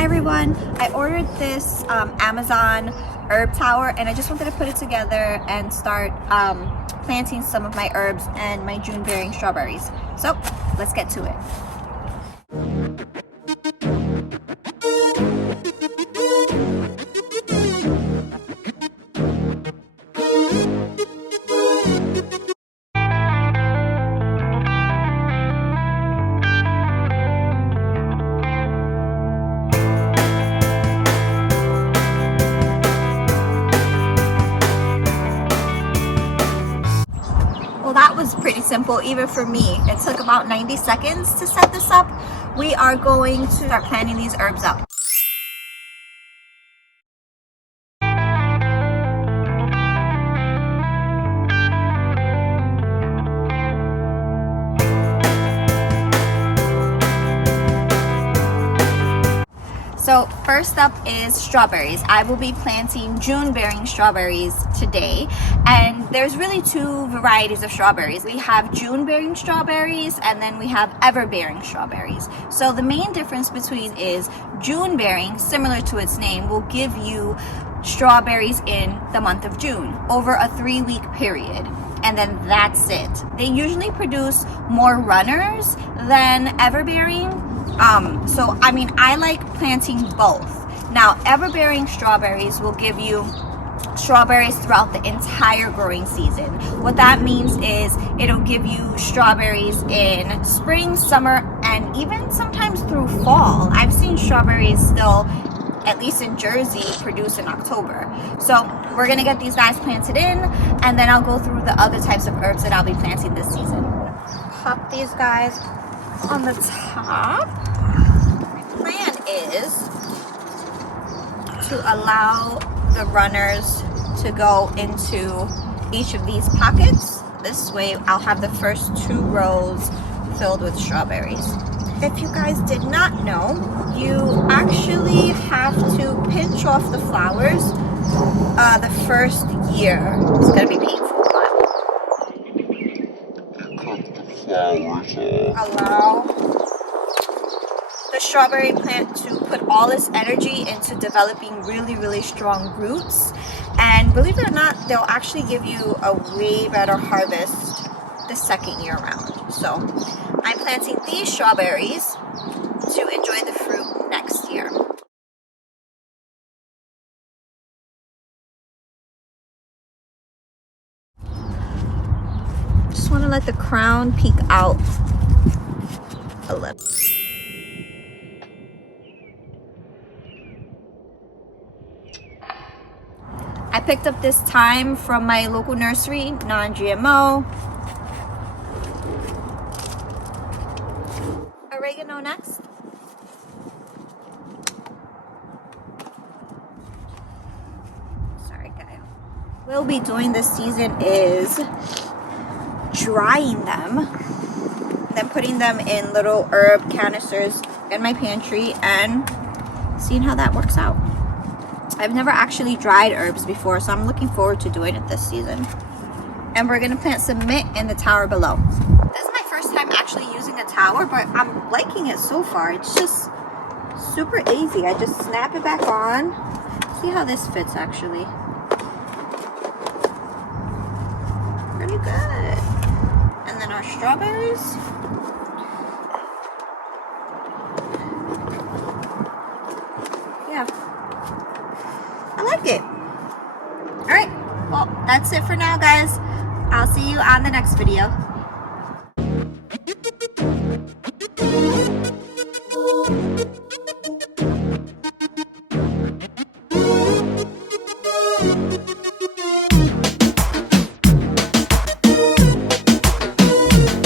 Hi everyone, I ordered this Amazon herb tower and I just wanted to put it together and start planting some of my herbs and my June bearing strawberries. So let's get to it. Well, that was pretty simple, even for me. It took about 90 seconds to set this up. We are going to start planting these herbs up. So first up is strawberries. I will be planting June bearing strawberries today, and there's really two varieties of strawberries. We have June bearing strawberries and then we have ever bearing strawberries. So the main difference between is June bearing, similar to its name, will give you strawberries in the month of June over a 3-week period, and then that's it. They usually produce more runners than everbearing. So I mean, I like planting both. Now, everbearing strawberries will give you strawberries throughout the entire growing season. What that means is it'll give you strawberries in spring, summer, and even sometimes through fall. I've seen strawberries still, at least in Jersey, produce in October. So we're gonna get these guys planted in, and then I'll go through the other types of herbs that I'll be planting this season. Pop these guys on the top. My plan is to allow the runners to go into each of these pockets. This way I'll have the first 2 rows filled with strawberries. If you guys did not know, you actually have to pinch off the flowers the first year. It's gonna be painful, but allow the strawberry plant to put all its energy into developing really strong roots, and believe it or not, they'll actually give you a way better harvest the second year around. So I'm planting these strawberries to enjoy the fruit next year. Just want to let the crown peek out a little. I picked up this thyme from my local nursery, non-GMO. Oregano next. Sorry, guys. We'll be doing this season is drying them, then putting them in little herb canisters in my pantry and seeing how that works out. I've never actually dried herbs before, so I'm looking forward to doing it this season. And we're gonna plant some mint in the tower below. This is my first time actually using a tower, but I'm liking it so far. It's just super easy. I just snap it back on. See how this fits actually. Pretty good. And then our strawberries. Yeah. I like it. All right, well, that's it for now, guys. I'll see you on the next video.